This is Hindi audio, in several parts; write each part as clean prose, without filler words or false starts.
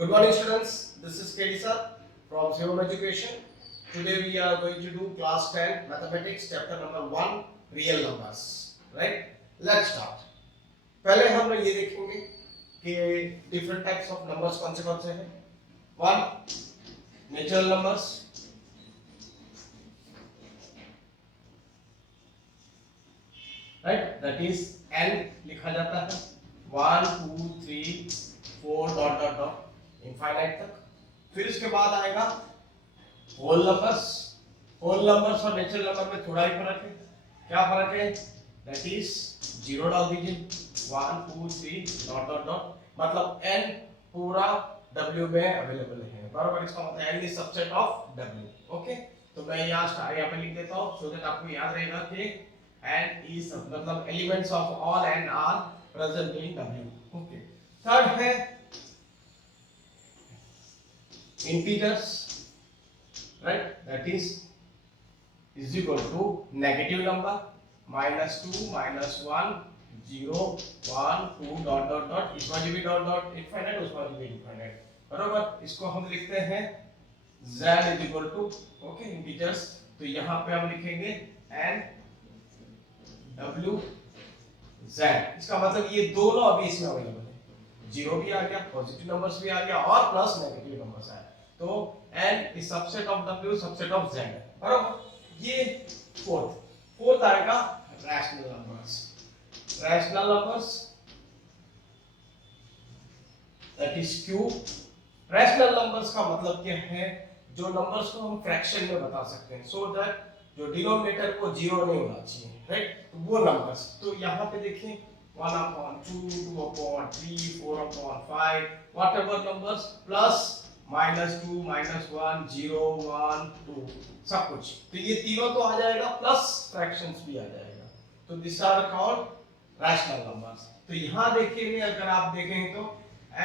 Good morning, students. This is KD sir from Home Education. Today we are going to do class 10 mathematics chapter number 1 real numbers. Right? Let's start. पहले हम लोग ये देखेंगे कि different types of numbers कौन से हैं. One, natural numbers. Right? That is n लिखा जाता है 1, 2, 3, 4 डॉट डॉट डॉट इनफाइनाइट तक. फिर इसके बाद आएगा होल नंबर्स. होल नंबर्स और नेचुरल नंबर में थोड़ा ही फर्क है. क्या फर्क है? दैट इज जीरो डाल दीजिए 1, 2, 3 डॉट डॉट डॉट. मतलब n पूरा w में अवेलेबल है. बराबर. इसका मतलब n is subset of w. Okay. तो मैं यहाँ पे लिख देता हूँ सो दैट आपको याद रहेगा कि n इज मतलब elements of all n are present in w. Okay. Third है integers, right? That is equal to negative number -2, -1, 0, 1, 2 dot dot dot. इसमें भी डॉट डॉट इनफाइनाइट, उसमें भी इनफाइनाइट. बराबर. इसको हम लिखते हैं z is equal to okay integers. तो यहाँ पे हम लिखेंगे n w z. इसका मतलब ये दोनों अभी इसमें अवेलेबल है. जीरो भी आ गया, पॉजिटिव नंबर्स भी आ गया और प्लस नेगेटिव नंबर्स आया. तो n is subset of w subset of z. बराबर. ये फोर्थ आएगा rational numbers. Rational numbers that is q. Rational numbers का मतलब क्या है? जो नंबर्स को हम फ्रैक्शन में बता सकते हैं सो दैट जो डिनोमिनेटर को जीरो नहीं होना चाहिए. राइट? तो वो नंबर्स. तो यहाँ पे देखिए 1/2, 2/3, 4/5, whatever numbers plus -2, -1, 0, 1, 2 सब कुछ. तो ये तीनों तो आ जाएगा प्लस फ्रैक्शंस भी आ जाएगा. तो this are called rational numbers. तो यहाँ देखिए अगर आप देखें तो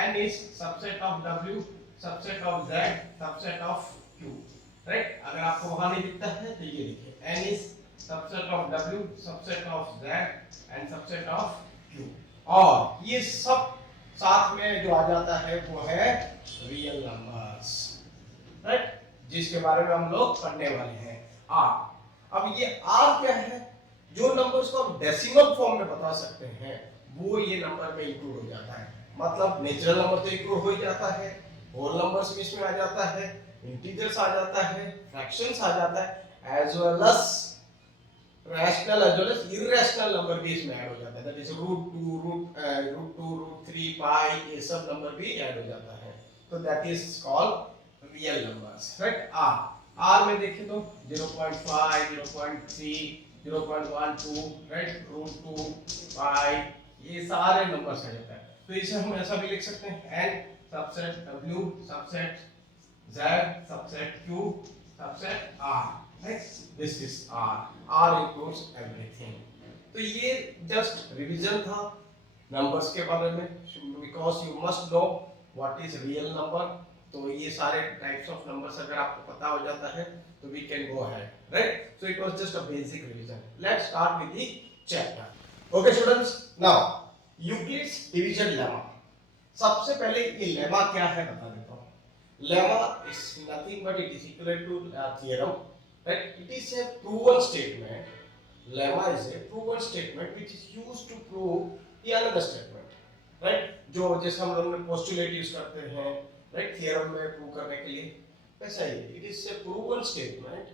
n is subset of w subset of z subset of q. Right? अगर आपको वहां नहीं दिखता है तो ये देखिए n is subset of w subset of z and subset of q. और ये सब साथ में जो आ जाता है वो है रियल नंबर्स. राइट? जिसके बारे में हम लोग पढ़ने वाले हैं r. अब ये r क्या है? जो नंबर्स को हम डेसिमल फॉर्म में बता सकते हैं वो ये नंबर में इंक्लूड हो जाता है. मतलब नेचुरल नंबर तो इंक्लूड हो ही जाता है, होल नंबर्स भी इसमें आ जाता है, इंटीजर्स आ जाता है, फ्रैक्शंस आ जाता है, as well as rational as well as irrational number भी इसमें ऐड हो जाता है. दैट इज √2, √3, पाई, ये सब नंबर भी ऐड हो जाता है. तो that is called real numbers. Right? r में देखें तो 0.5, 0.3, 0.12, राइट? √2, पाई, ये सारे नंबर्स आ जाता है. तो इसे हम ऐसा भी लिख सकते हैं n subset w subset z subset q subset r. This is R. R includes everything. तो ये जस्ट रिवीजन था नंबर्स के बारे में. Because you must know what is real number. तो ये सारे टाइप्स ऑफ नंबर्स अगर आपको पता हो जाता है तो we can go ahead. Right? So it was just a basic revision. Let's start with the chapter. Okay students. Now Euclid's division lemma. सबसे पहले ये लेमा क्या है बता देता हूँ. Lemma is nothing but it is equivalent to theorem. Right? It is a proven statement. Lemma is a proven statement which is used to prove the another statement. Right? जो जैसे हम लोग postulate यूज करते हैं, right? theorem में प्रूव करने के लिए, वैसा ही it is a proven statement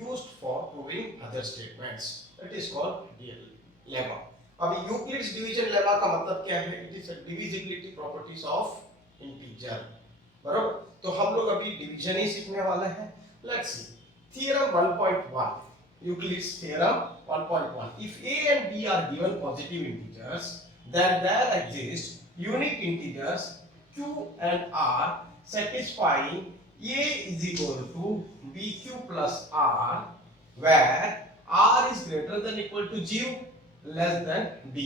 used for proving other statements. That is called lemma. अभी यूक्लिड्स डिवीजन लेमा का मतलब क्या है? It is a divisibility properties of integer. बराबर. तो हम लोग अभी डिवीजन ही सीखने वाले हैं. Let's see. Theorem 1.1. Euclid's theorem 1.1. If a and b are given positive integers, then there exist unique integers q and r satisfying a is equal to bq plus r, where r is greater than equal to 0, less than b.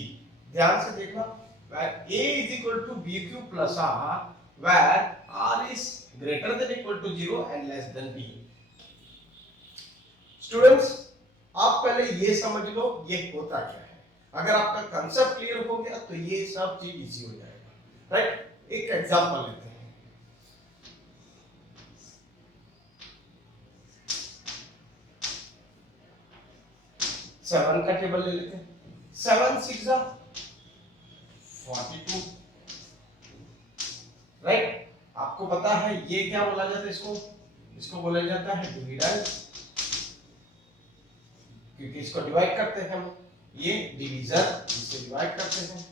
ध्यान से देखना. Where a is equal to bq plus r, where r is greater than equal to 0 and less than b. Students आप पहले ये समझ लो ये होता क्या है. अगर आपका कंसेप्ट क्लियर हो गया तो ये सब चीज इजी हो जाएगा. राइट? एक एग्जांपल लेते हैं. 7 का टेबल ले लेते हैं। 7 6 42, राइट। आपको पता है ये क्या बोला जाता है, इसको बोला जाता है डिविडेंड, क्योंकि इसको डिवाइड करते हैं हम, ये डिवीजन, इसे डिवाइड करते हैं,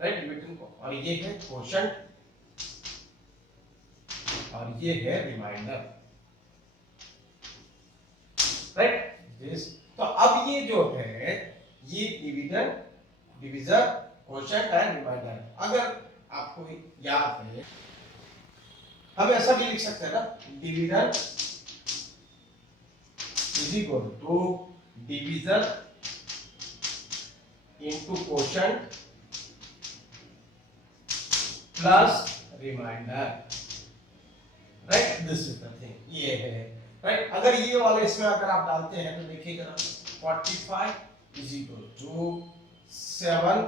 राइट, डिविडेंड को। और ये है क्वोशंट और ये है रिमाइंडर, राइट दिस। तो अब ये जो है ये dividend, divisor, quotient and remainder. अगर आपको याद है हम ऐसा भी लिख सकते हैं ना, dividend is equal to divisor into quotient plus remainder, right, this is the thing, ये है, राइट। अगर ये वाले इसमें अगर आप डालते हैं तो देखिएगा 45 इज इक्वल टू 7,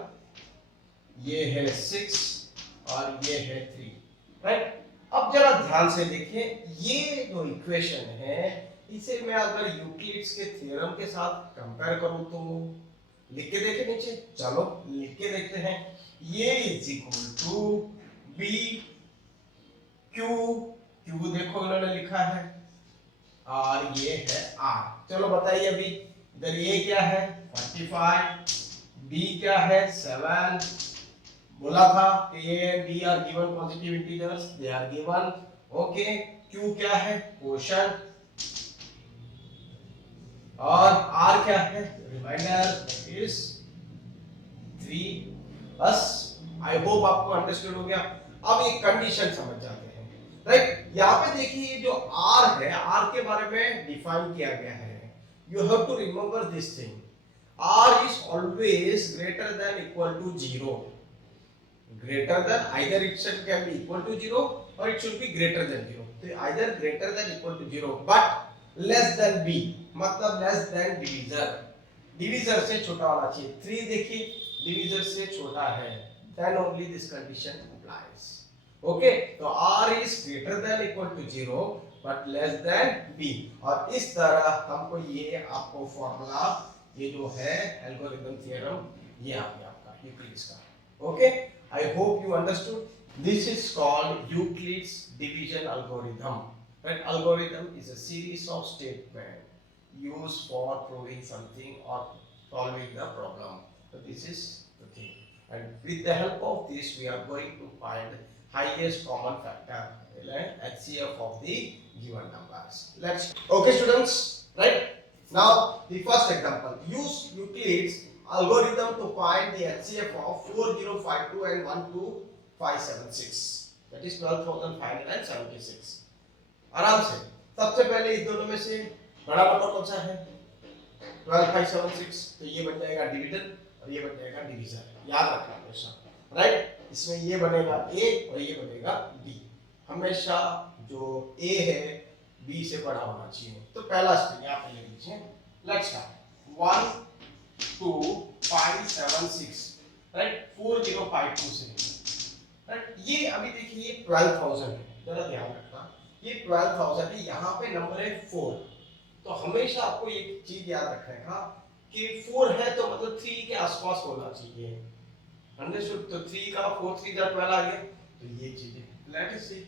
ये है 6 और ये है 3, राइट। अब जरा ध्यान से देखिए, ये जो इक्वेशन है इसे मैं अगर यूक्लिड्स के थ्योरम के साथ कंपेयर करूं तो लिख के देखें नीचे, चलो लिख के देखते हैं। ये is equal to b q, q देखो इन्होंने लिखा है, और ये है आर। चलो बताइए अभी इधर ये क्या है 45, बी क्या है 7, बोला था कि a and b are given positive integers, they are given, okay. Q क्या है क्वोशंट, और आर क्या है रिमाइंडर इज 3। बस आई होप आपको अंडरस्टूड हो गया। अब एक कंडीशन समझ जाते हैं, राइट। यहाँ पे देखिए जो आर है, आर के बारे में डिफाइन किया गया है, you have to remember this thing, r is always greater than equal to 0, greater than, either it should can be equal to 0 or it should be greater than 0, so either greater than equal to 0 but less than b, मतलब less than divisor, divisor से छोटा होना चाहिए। 3 देखिए divisor से छोटा है, then only this condition applies, okay। तो r is greater than equal to 0 but less than b, और इस तरह हमको ये आपको फॉर्मूला, ये जो है एल्गोरिथम थ्योरम, ये आ गया आपका यूक्लिड्स का, okay। I hope you understood. This is called Euclid's division algorithm. Right? Algorithm is a series of statements used for proving something or solving the problem. So this is the thing. And with the help of this, we are going to find highest common factor, HCF of the given numbers. Let's. Okay, students. Right? Now the first example. Use Euclid's algorithm to find the HCF of 4052 and 12576, that is 12576। आराम से सबसे पहले इस दोनों में से बड़ा नंबर कौन सा है 12576, तो ये बन जाएगा डिविजन और ये बन जाएगा डिवीजन, याद रखना हमेशा, राइट। इसमें ये बनेगा a और ये बनेगा b, हमेशा जो a है b से बड़ा होना चाहिए। तो पहला स्टेप यहाँ पे ले लीजिए, लेट्स स्टार्ट 1 2 5 7 6, राइट, 4052 से, राइट। ये अभी देखिए ये 12000 है, जरा ध्यान रखना, ये 12000 है, यहाँ पे नंबर है 4, तो हमेशा आपको एक चीज याद रखना कि 4 है तो मतलब 3 के आसपास होना चाहिए, अंडरस्टूड। तो 3 का 4 3 जा 12 आ गया, तो ये चीज है। लेट अस सी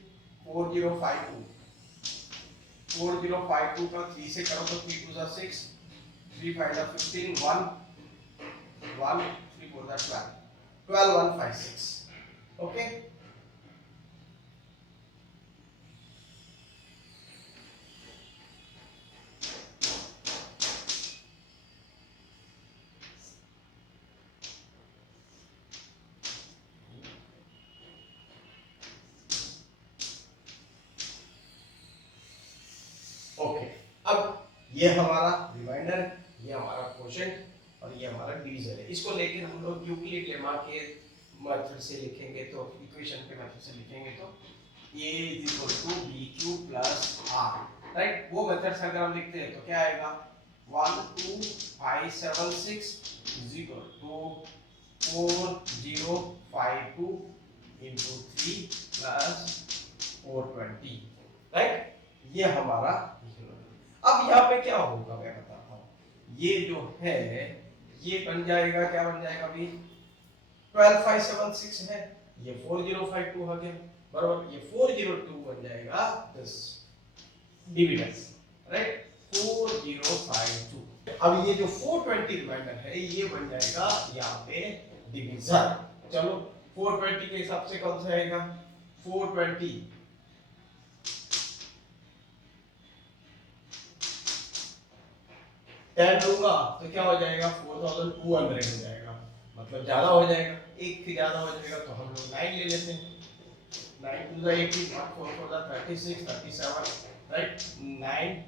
4052 का 3 से करो तो 3 2 जा 6, 3 5 जा 15, 1 1 3 4 जा 12, 12156, okay। ओके, अब ये हमारा रिमाइंडर है, ये हमारा क्वोशंट और ये हमारा डिवीजन है। इसको लेके हम लोग यूक्लिड लेमा के मेथड से लिखेंगे, तो इक्वेशन के मेथड से लिखेंगे तो a = bq + r, राइट। वो मेथड से अगर हम लिखते हैं तो क्या आएगा 12576 = 4052 × 3 + 420, राइट। ये हमारा, अब यहाँ पे क्या होगा मैं बताता हूँ, ये जो है ये बन जाएगा, क्या बन जाएगा अभी 12576 है, ये 4052 हो गया बराबर, ये 402 बन जाएगा दिस डिविडेंड, राइट 4052। अब ये जो 420 रिमाइंडर है ये बन जाएगा यहाँ पे डिवीजन। चलो 420 के हिसाब से कौन सा आएगा 420 10 लूंगा तो क्या हो जाएगा 4200 हो जाएगा, मतलब ज्यादा हो जाएगा, एक से ज्यादा हो जाएगा तो हम लोग 9 ले लेते हैं। 9 to the 18, 1 4 4 the 36, 37, right? 9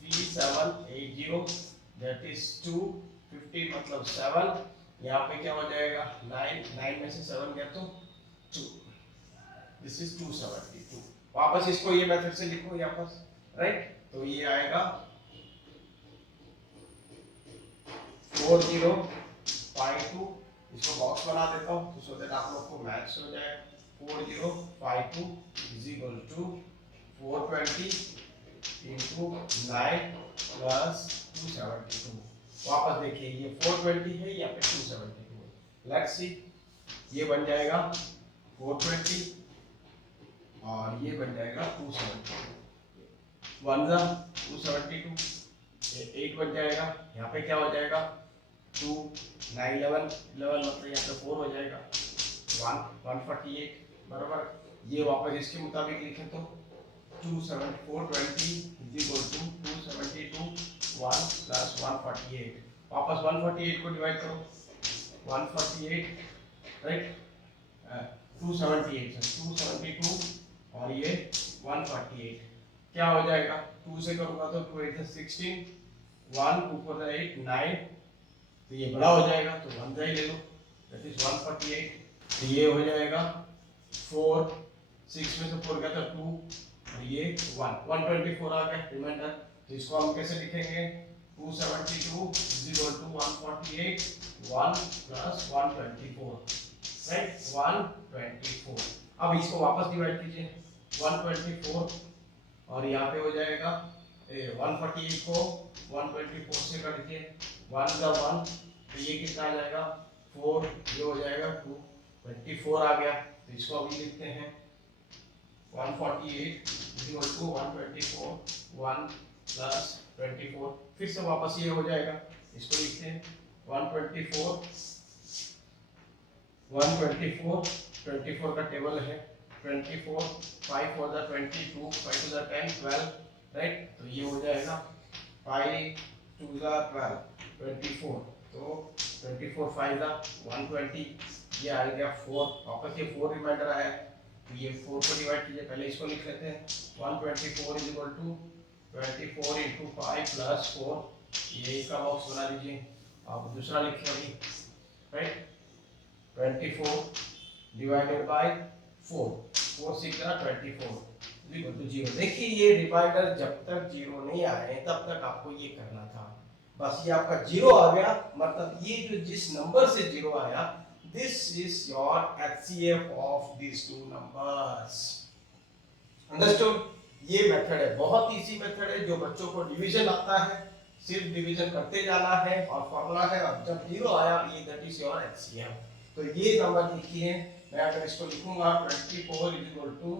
3 7 8 0, that is 2 15 मतलब 7, यहाँ पे क्या हो जाएगा 9 9 में से 7 गया तो 2, this is 272। वापस इसको ये मेथड से लिखो यहाँ पर, राइट? तो ये आएगा 4052, इसको बॉक्स बना देता हूँ तो सो दैट आप लोग को मैथ्स हो जाए। 4052 is equal to 420 into 9 plus 272। वापस देखिए ये 420 है, यहाँ पे 272 है। लेट्स सी, ये बन जाएगा 420 और ये बन जाएगा 272, 1 जा 272, ये 8 बन जाएगा, यहाँ पे क्या हो जाएगा 2 9 11 11 मतलब यहाँ पे 4 हो जाएगा 148 बराबर। ये वापस इसके मुताबिक लिखें तो 27420 is equal to 272 1 plus 148, वापस 148 को डिवाइड करो 148, राइट 278 से 272 और ये 148 क्या हो जाएगा 2 से करूंगा तो 2 8 16, 1 2 4 8 9, तो ये बड़ा हो जाएगा तो 1 जा ही ले लो, दैट इज 148। तो ये हो जाएगा 4 6 में से 4 गया था 2 और ये 124 आ गया रिमाइंडर। तो इसको हम कैसे लिखेंगे 272 is equal to 148 1 plus 124, right 124। अब इसको वापस डिवाइड कीजिए 124 और यहाँ पे हो जाएगा 148 को 124 से कर दीजिए 1 का 1, तो ये कितना आ जाएगा 4, ये हो जाएगा 2 24 आ गया। तो इसको अभी लिखते हैं 148 is equal to 124 1 plus 24, फिर से वापस ये हो जाएगा, इसको लिखते हैं 124 24 का टेबल है 24 5 for the 22 5 to the 10 12, right? तो ये हो जाएगा 5 to the 12 24, तो 24 5 the 120, ये आ गया 4, वापस ये 4 रिमाइंडर आया तो ये 4 को डिवाइड कीजिए, पहले इसको लिख लेते हैं 124 is equal to 24 into 5 plus 4, ये इसका बॉक्स बना लीजिए। अब दूसरा लिखिए अभी, write 24 divided by 4 6 24 equal to 0। देखिए ये रिमाइंडर जब तक 0 नहीं आए तब तक आपको ये करना था, बस ये आपका 0 आ गया, मतलब ये जो जिस नंबर से 0 आया this is your HCF of these two numbers। Understood? ये मेथड है, बहुत इजी मेथड है, जो बच्चों को डिवीजन आता है सिर्फ डिवीजन करते जाना है और फॉर्मूला है, और जब 0 आया ये दैट इज योर HCF। तो ये नंबर लिखिए, मैं अगर इसको लिखूंगा 24 इज इक्वल टू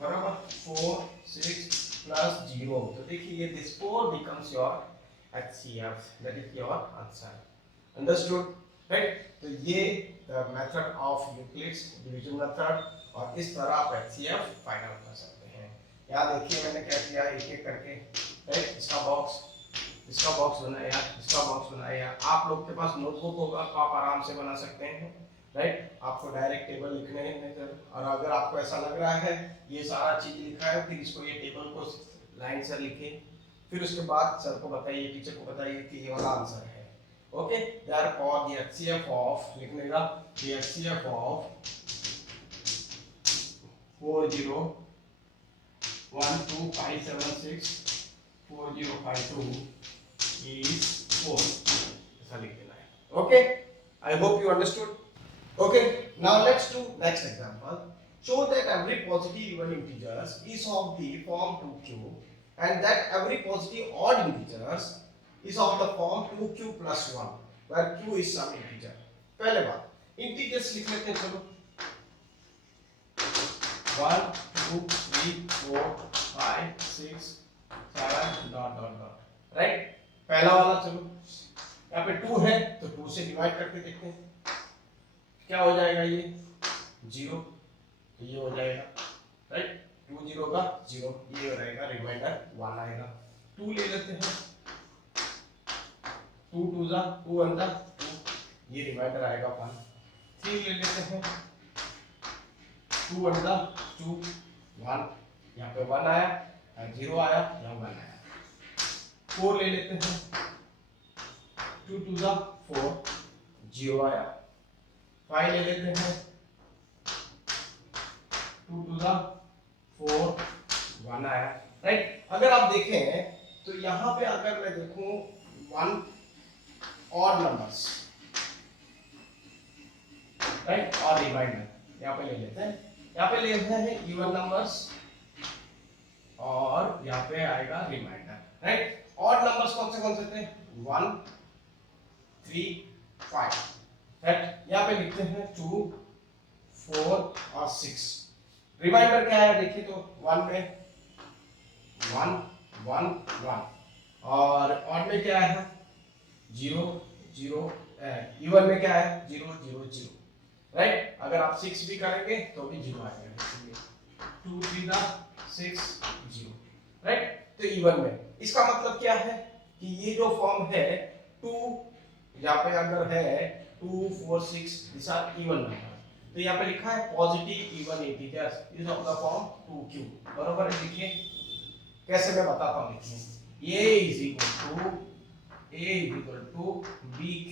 बराबर 4 6 प्लस 0, तो देखिए this 4 becomes your HCF, that is your answer। Understood, right? तो ये method of Euclid's division method, और इस तरह आप HCF फाइंड आउट कर सकते हैं। यहाँ देखिए मैंने क्या किया, एक एक करके, राइट? इसका बॉक्स बनाया, इसका बॉक्स बनाया। आप लोग के पास नोटबुक होगा तो आप आराम से बना सकते हैं, राइट? आपको डायरेक्ट टेबल लिखने हैं सर, और अगर आपको ऐसा लग रहा है ये सारा चीज लिखा है फिर इसको ये टेबल को लाइन से लिखिए, फिर उसके बाद सर को बताइए, टीचर को बताइए कि ये वाला आंसर है। Okay, therefore the HCF of लिखने का, द HCF ऑफ 4012576 4052 is 4, ऐसा लिख देना है। Okay, I hope you understood. Okay, now let's do next example. Show that every positive even integers is of the form 2 cube and that every positive odd integers is of the form 2q plus 1 where q is some integer। पहले बात इंटीजर्स लिख लेते हैं, चलो 1 2 3 4 5 6 7 डॉट डॉट डॉट, राइट। पहला वाला चलो यहाँ पे 2 है तो 2 से डिवाइड करके देखते हैं क्या हो जाएगा, ये 0 तो ये हो जाएगा, राइट। 2 0 का 0, ये रहेगा, रिमाइंडर 1 आएगा। 2 ले लेते हैं, 2 2 जा 2 अंदर 2, ये रिमाइंडर आएगा 1। 3 ले लेते हैं, 2 अंदर 2 1, यहाँ पे 1 आया, 0 आया, यहाँ 1 आया। 4 ले लेते हैं, 2 2 जा 4, 0 आया। 5 ले लेते हैं, 2 2 जा 4, 1 आया, राइट। अगर आप देखें तो यहाँ पे अगर मैं देखूं 1 ऑड नंबर्स, राइट, और रिमाइंडर यहाँ पे ले लेते हैं, यहाँ पे ले लेते हैं इवन नंबर्स और यहाँ पे आएगा रिमाइंडर, राइट। ऑड नंबर्स कौन से थे, 1 3 5, राइट। यहाँ पे लिखते हैं 2 4 और 6। रिमाइंडर क्या है देखिए तो 1 में 1 1 1 और ऑड में क्या है 0 0, इवन में क्या है 0 0 0, राइट। अगर आप 6 भी करेंगे तो भी 0 आएगा, 2 3 6 0, राइट। तो इवन में इसका मतलब क्या है कि ये जो फॉर्म है 2, यहाँ पे अगर है 2 4 6 दिस आर इवन नंबर, तो यहाँ पे लिखा है positive even integers is of the form 2q, बरोबर है। देखिए कैसे मैं बताता हूँ, देखिए a is equal to bq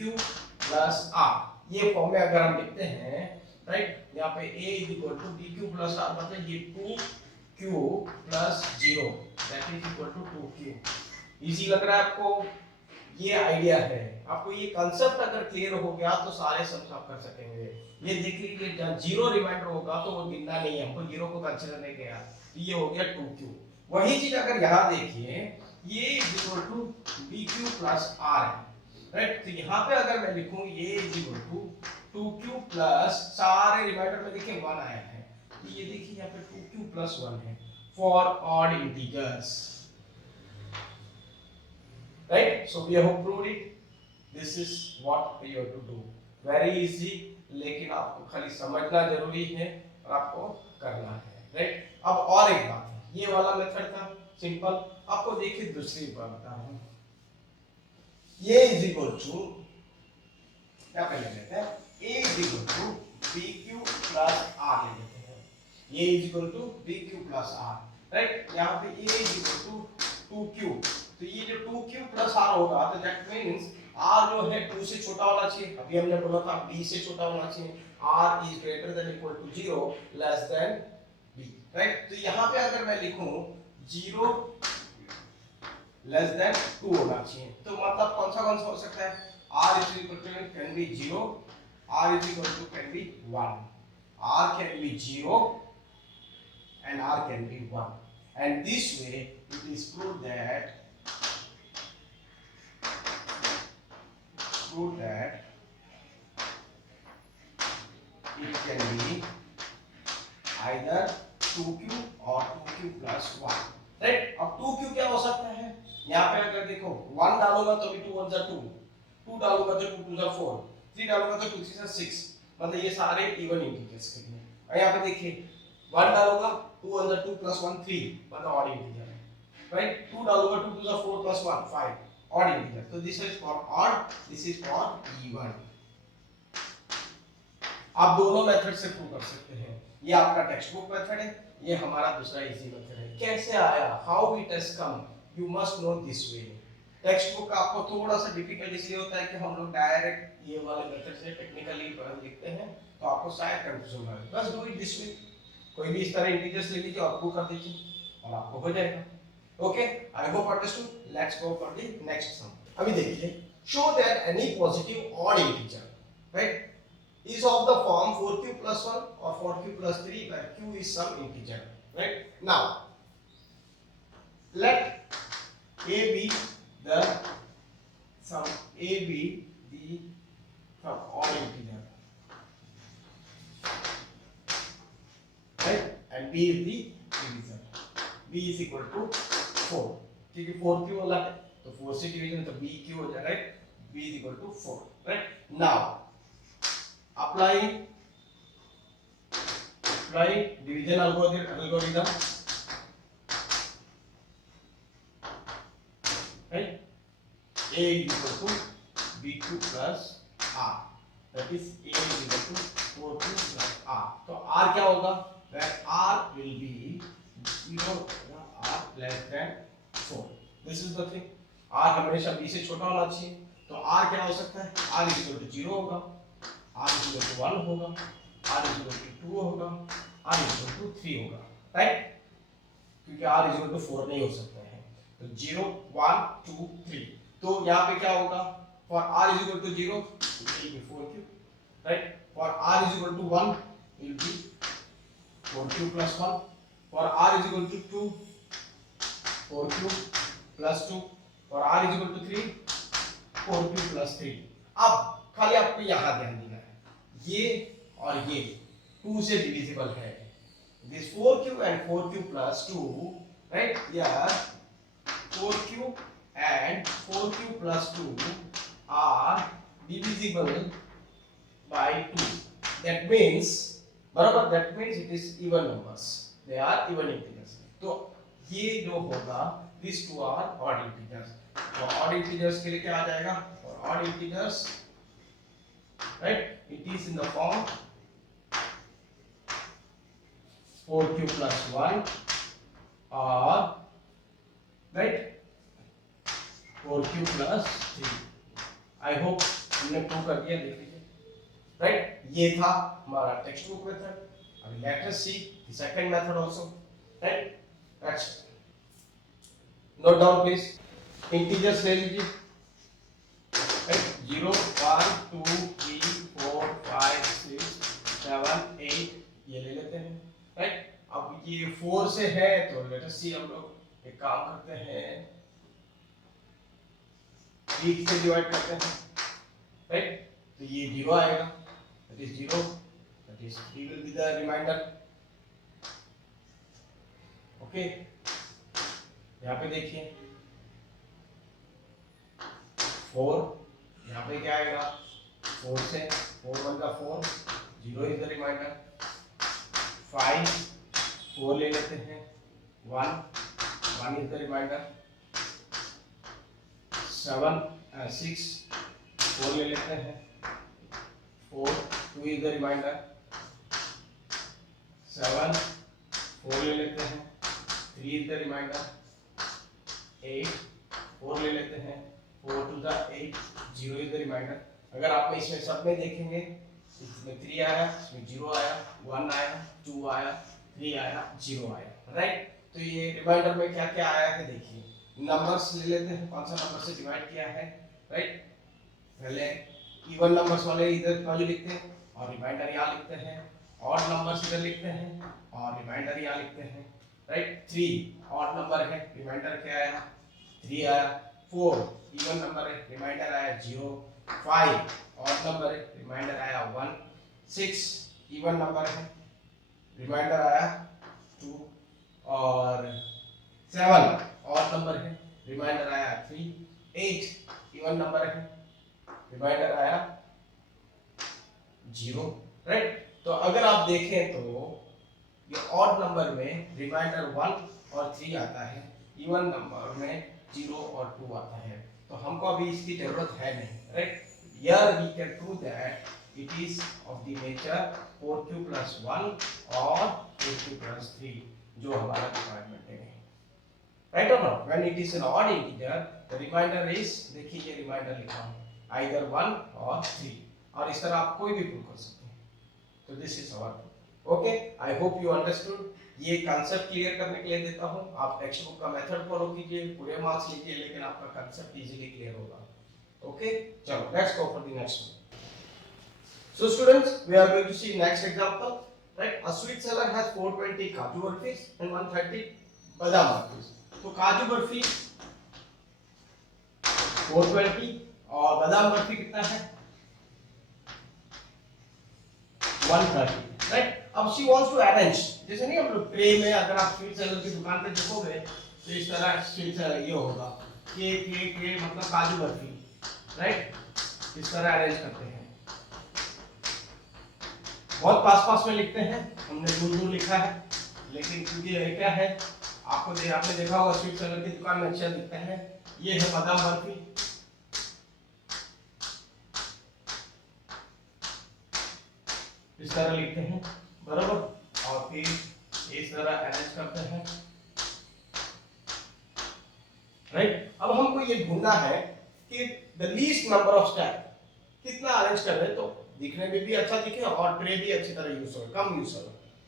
plus r, ये फॉर्म में अगर हम लिखते हैं, राइट, यहाँ पे a is equal to bq plus r, मतलब ये 2q plus 0 that is equal to 2q। Easy लग रहा है आपको, ये आइडिया है। आपको ये कांसेप्ट अगर क्लियर हो गया तो सारे सम्स आप कर सकेंगे। ये देख लीजिए जब 0 रिमाइंडर होगा तो वो गिनना नहीं है, हमको 0 को कंसीडर नहीं किया, ये हो गया 2q। वही चीज अगर यहाँ देखिए ये is equal to bq plus r है, राइट। तो यहाँ पे अगर मैं लिखूं ये is equal to 2q plus, सारे रिमाइंडर में देखिए 1 आया है, तो ये देखिए यहाँ पे 2q प्लस 1 है for odd integers, right? So we have proved it. This is what we have to do. Very easy, लेकिन आपको खाली समझना जरूरी है और आपको करना है, राइट। अब और एक बात है, ये वाला मेथड था सिंपल, आपको देखिए दूसरी बात बता रहा हूं, ये इज इक्वल टू क्या कर लेते हैं, a is equal to bq plus r ले लेते हैं, ये is equal to bq plus r, right. यहाँ पे a is equal to 2q, तो ये जो 2q प्लस r होगा तो दैट मींस r जो है 2 से छोटा होना चाहिए, अभी हमने बोला था b से छोटा होना चाहिए, r is greater than equal to 0 less than b, right. तो यहाँ पे अगर मैं लिखूं 0 लेस देन 2 होना चाहिए, तो मतलब कौन सा हो सकता है, r is equal to can be 0, r is equal to can be 1, r can be 0 and r can be 1, and this way it is proved that it can be either 2q or 2q plus 1, right. अब 2q क्या हो सकता है, यहाँ पे अगर देखो 1 डालूंगा तो भी 2 1 जा 2, 2 डालूंगा तो 2 2 जा 4, 3 डालूंगा तो 2 3 जा 6, मतलब ये सारे इवन इंटीजर्स के लिए। और यहाँ पे देखिए 1 डालूंगा 2 1 जा 2 प्लस 1 3, मतलब ऑड इंटीजर है, राइट। 2 डालूंगा 2 2 जा 4 plus 1 5, odd integer, so this is for odd, this is for even। आप दोनों मेथड से प्रूव कर सकते हैं, ये आपका टेक्स्ट बुक मेथड है, ये हमारा दूसरा इजी मेथड है। कैसे आया, how it has come, you must know this way. Text book आपको थोड़ा सा डिफिकल्ट इसलिए होता है कि हम लोग डायरेक्ट ये वाले मेथड से टेक्निकली लिखते हैं, तो आपको शायद कंफ्यूजन हो, बस डू इट दिस वे। कोई भी इस तरह इंटीजर्स ले लीजिए और प्रूव कर दीजिए और आपको हो जाएगा। Okay, I hope understood. Let's go for the next sum. अभी देखिए, show that any positive odd integer, right, is of the form 4q plus 1 or 4q plus 3 where q is some integer, right? Now, let a be the division b is equal to 4, क्योंकि 4 क्यू वाला है तो 4 से डिवीजन तो b क्यू हो जाएगा, right. b is equal to 4, right. Now apply division algorithm, right. a is equal to b2 plus r, that is a is equal to 4q plus r. तो r क्या होगा, where r will be 0, r less than 4. This is the thing, r हमेशा b से छोटा होना चाहिए, तो r क्या हो सकता है, r is equal to 0 होगा, r is equal to 1 होगा, r is equal to 2 होगा, r is equal to 3 होगा, राइट। क्योंकि r is equal to 4 नहीं हो सकते हैं, तो 0 1 2 3, तो यहाँ पे क्या होगा, for r is equal to 0 it will be 4q, right, for r is equal to 1 it will be 4q plus 1, for r is equal to 2 4q plus 2, for r is equal to 3 4q plus 3। अब खाली आपको यहाँ ध्यान देना है, ये और ये 2 से डिविजिबल है, this 4q and 4q plus 2, right, here 4q and 4q plus 2 are divisible by 2, that means बराबर, that means it is even numbers, they are even integers। तो ये जो होगा these two are odd integers, तो odd integers के लिए क्या आ जाएगा, और odd integers, right, it is in the form 4q plus 1 or, right, 4q plus 3। I hope हमने प्रूव कर दिया, देख लीजिए, राइट। ये था हमारा टेक्स्ट बुक मेथड, अभी let us see the second method also, right. Next note down please, integers ले लीजिए, राइट, 0 1 2 3 4 5 6 7 8 ये ले लेते हैं, राइट। अब ये 4 से है तो लेट अस सी, हम लोग एक काम करते हैं, 3 से डिवाइड करते हैं, राइट, तो ये 0 आएगा, that is 0, that is 3 will be the remainder, okay। यहाँ पे देखिए 4, यहाँ पे क्या आएगा, 4 से 4 1 का 4, 0 is the remainder, 5 4 ले लेते हैं, 1 is the remainder, 7 6 4 ले लेते हैं, 4 2 is the remainder, 7 4 ले लेते हैं, 3 is the remainder, 8 4 ले लेते हैं, 4 to the 8 0 is the remainder। अगर आप इसमें सब में देखेंगे, इसमें 3 आया, इसमें 0 आया, 1 आया, 2 आया, 3 आया, 0 आया, राइट। तो ये रिमाइंडर में क्या क्या आया है देखिए, नंबर्स ले लेते हैं, कौन सा नंबर से डिवाइड किया है, राइट। पहले इवन नंबर्स वाले इधर वैल्यू लिखते हैं और रिमाइंडर यहाँ लिखते हैं, ऑड नंबर्स इधर लिखते हैं और रिमाइंडर यहाँ लिखते हैं, राइट। 3 ऑड नंबर है, रिमाइंडर क्या आया, 3 आया, 4 इवन नंबर है, रिमाइंडर आया 0, 5 ऑड नंबर है, रिमाइंडर आया 1, 6 इवन नंबर है, रिमाइंडर आया 2, और 7 ऑड नंबर है, रिमाइंडर आया 3, 8 इवन नंबर है, रिमाइंडर आया 0, राइट। तो अगर आप देखें तो ये ऑड नंबर में रिमाइंडर 1 और 3 आता है, इवन नंबर में 0 और 2 आता है, तो हमको अभी इसकी जरूरत है नहीं, right. Here we can prove that it is of the nature 4q plus 1 or 4q plus 3, जो हमारा रिक्वायरमेंट है, राइट और not. When it is an odd integer, the remainder is, देखिए ये रिमाइंडर लिखा हूँ, either 1 or 3, और इस तरह आप कोई भी प्रूव कर सकते हैं। तो this is our proof, okay. I hope you understood. ये कांसेप्ट क्लियर करने के लिए देता हूँ, आप टेक्स्ट बुक का मेथड फॉलो कीजिए, पूरे मार्क्स लीजिए, लेकिन आपका कांसेप्ट इजीली क्लियर होगा, ओके। चलो let's go for the next one. So students, we are going to see next example, right. A sweet seller has 420 kaju बर्फीज and 130 बादाम बर्फीज। तो काजू बर्फी 420 और बादाम बर्फी कितना है, 130, राइट। अब शी वांट्स टू अरेंज जैसे नहीं हम लोग ट्रे में, अगर आप स्वीट सेलर की दुकान पे देखोगे तो इस तरह स्वीट ये होगा के मतलब काजू बर्फी, राइट, इस तरह अरेंज करते हैं। बहुत पास पास में लिखते हैं, हमने दूर दूर लिखा है, लेकिन क्योंकि ये क्या है, आपने देखा होगा स्वीट सेलर की दुकान में अच्छा दिखता है। ये है बादाम बर्फी, इस तरह लिखते हैं, बराबर, और फिर इस तरह अरेंज करते हैं, राइट। अब हमको ये ढूंढना है कि the least number of step, कितना अरेंज कर रहे हैं तो दिखने में भी अच्छा दिखे और ट्रे भी अच्छी तरह यूज हो, कम यूज हो,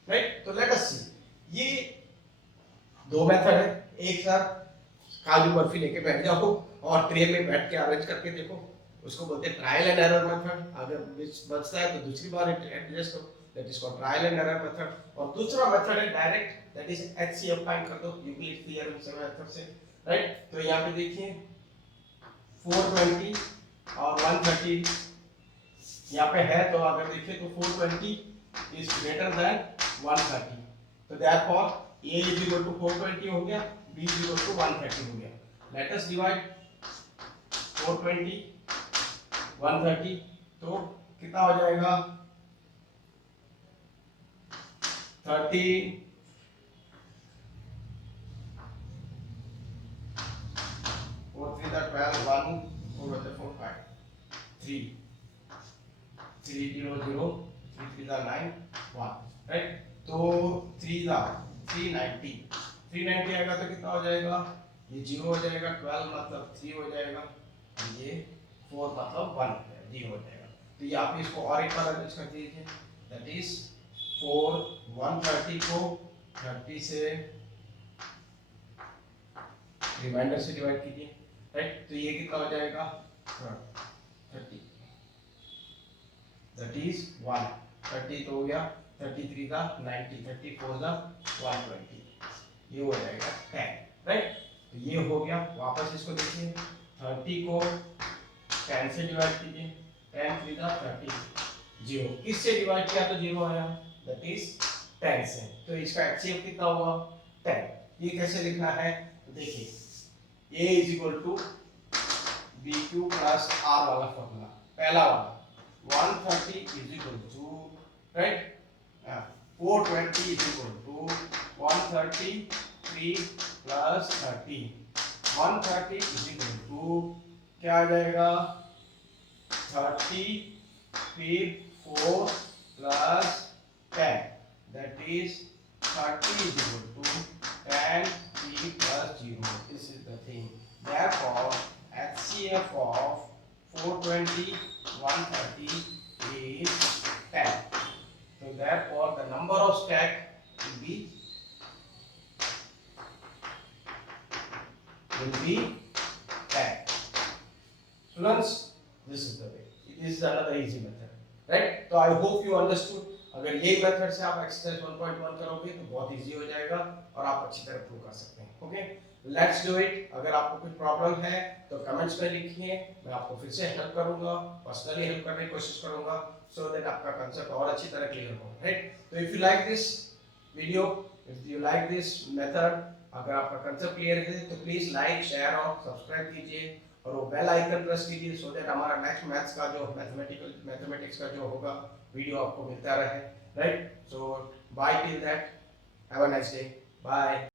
राइट। तो लेट अस सी, ये दो मेथड है। एक साथ काजू बर्फी लेके बैठ जाओ और ट्रे में बैठ के अरेंज करके देखो, उसको बोलते हैं ट्रायल एंड एरर मेथड। अगर बचता है तो दूसरी बार एडजस्ट करो, that is called trial and error method. और दूसरा मेथड है direct, that is HCF find कर दो यूक्लिड थ्योरम से मेथड से, राइट। तो यहाँ पे देखिए 420 और 130 यहाँ पे है, तो अगर देखिए तो 420 इज ग्रेटर देन 130, तो therefore a is equal to 420 हो गया, b is equal to 130 हो गया। Let us divide 420 130, तो कितना हो जाएगा 30 4 3 12 1 4 4 5 3 3 0 0 3 3 9 1, राइट। तो 3 390 390 आएगा तो कितना हो जाएगा, ये 0 हो जाएगा, 12 मतलब 3 हो जाएगा, ये 4 मतलब 1 0 हो जाएगा। तो ये आप इसको और एक बार अरेंज कर दीजिए, दैट इज 4 130 को 30 से रिमाइंडर से डिवाइड कीजिए, राइट। तो ये कितना हो जाएगा 30, दैट इज 1 30 तो हो गया, 33 का 90, 34 का 120, ये हो जाएगा 10, राइट। तो ये हो गया। वापस इसको देखिए, 30 को 10 से डिवाइड कीजिए, 10 3 का 30, 0 किससे डिवाइड किया तो 0 आया, दैट इज 10 से। तो इसका एचसीएफ कितना होगा 10। ये कैसे लिखना है तो देखिए, a is equal to bq plus r वाला फॉर्मूला, पहला वाला 130 is equal to, right, 420 is equal to 133 plus 30, 130 is equal to क्या आ जाएगा 30 फिर 4 plus 10, that is 30 is equal to 10 3 plus 0. This is the thing. Therefore, HCF of 420 130 is 10. So therefore, the number of stack will be 10. Students, this is the way. This is another easy method, right? So I hope you understood. अगर ये मेथड से आप एक्सरसाइज 1.1 करोगे तो बहुत इजी हो जाएगा और आप अच्छी तरह प्रूव कर सकते हैं। Okay, let's do it. अगर आपको कुछ प्रॉब्लम है तो कमेंट्स में लिखिए, मैं आपको फिर से हेल्प करूंगा, पर्सनली हेल्प करने की कोशिश करूंगा, सो दैट आपका कांसेप्ट और अच्छी तरह क्लियर हो, राइट। तो if you like this video, if you like this method, अगर आपका कांसेप्ट क्लियर है तो प्लीज लाइक शेयर और सब्सक्राइब कीजिए और वो बेल आइकन प्रेस कीजिए, सो दैट हमारा नेक्स्ट मैथ्स का जो मैथमेटिक्स का जो होगा वीडियो आपको मिलता रहे, right. So bye till that, have a nice day, bye.